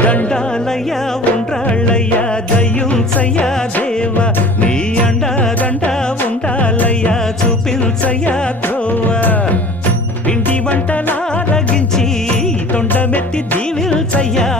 దండాలయ్యా ఉండ్రాళ్ళయ్యా దయ్యుంచయ్యా దేవ నీ అండాదండ ఉండాలయ్యా చూపించయ్యా త్రోవ పిండి వంటలారగించి తొండమెత్తి దీవిల్చయ్యా